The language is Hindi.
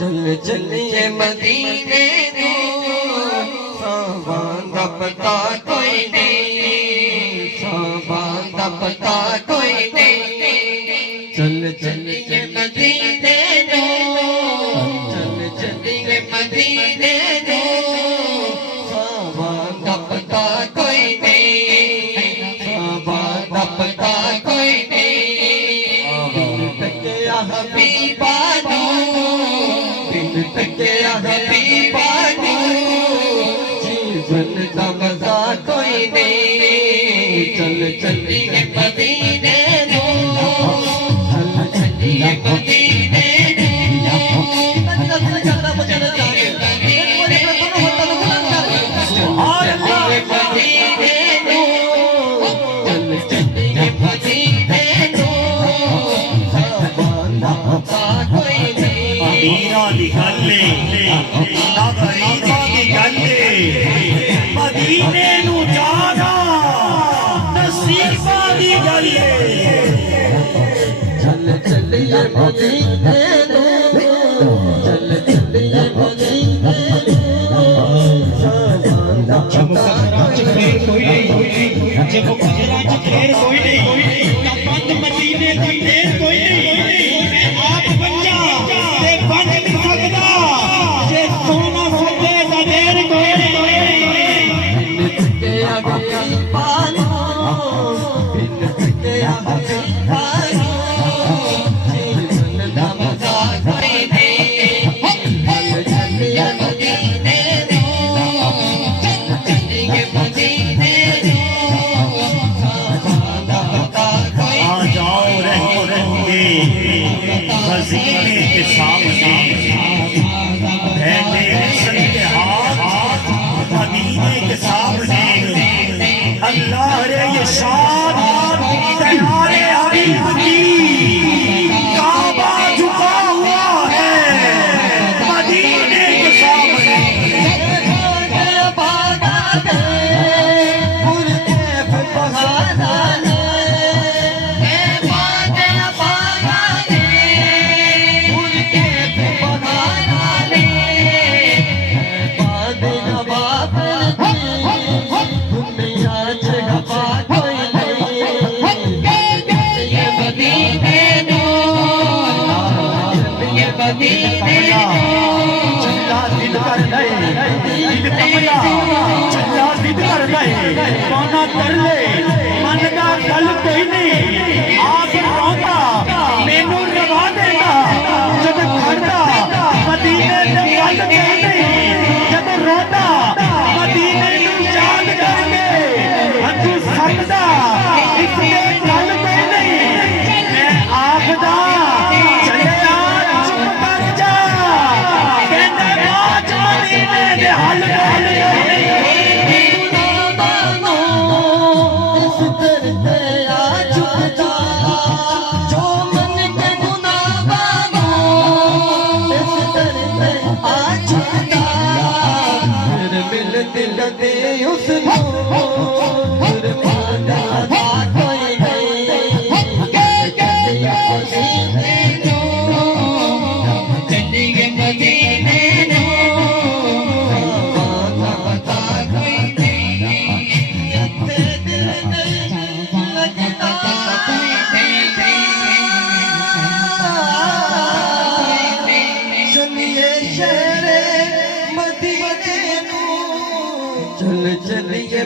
चल चलिए मदीने को सावन दा पता कोई नहीं, सावन दा पता कोई नहीं। चल चलिए मदीने को, चल चलिए मदीने को सावन दा पता कोई नहीं, सावन दा पता कोई नहीं। बिन तकिया हबीबा नू, बिन तकिया हबीबा नू जीवन का मजा कोई नहीं। चल चलिए मदीने को, चल चलिए मदीने को, मीरा दी गल्ले नगरीदा दी गल्ले मदीने नू जाना नसीबा दी गल्ले। चल चलिए मदीने को, चल चलिए मदीने को जब कराच खेर कोई नहीं, जब कराच खेर कोई नहीं, तब मदीने दी देर कोई नहीं। मैं आप बच्चा ते बन नहीं सकदा जे सोना सदे दा देर कोई नहीं। बिन तकिया हबीबा नू, बिन तकिया हबीबा नू जीवन का मजा कोई नहीं। चल चलिए मदीने को, चल चलिए मदीने को सावन दा पता कोई आ जाओ रहेंगे खजीने के सामने, बैठे सनके हाथ मदीने के सामने। अल्लाह रे ये शान तैयारे हबीब की, काबा झुका हुआ है मदीने के सामने। चल्ला दिल कर गए, दिल कमला चल्ला दिल कर गए, कोना कर ले मन का गल कोई नहीं। आप रोंदा मैनू रवा देगा, जब खड़दा मदीने दे गल कोई नहीं, जब रोंदा मदीने नू याद करके हंझू सकदा इसके गल कोई नहीं। मैं आखदा दिल दे उसको पाना था कोई नहीं। चलिए मदीने को, सावन दा पता कोई नहीं। दिल लगता चलिए शहरे मदीने को, चल चलिए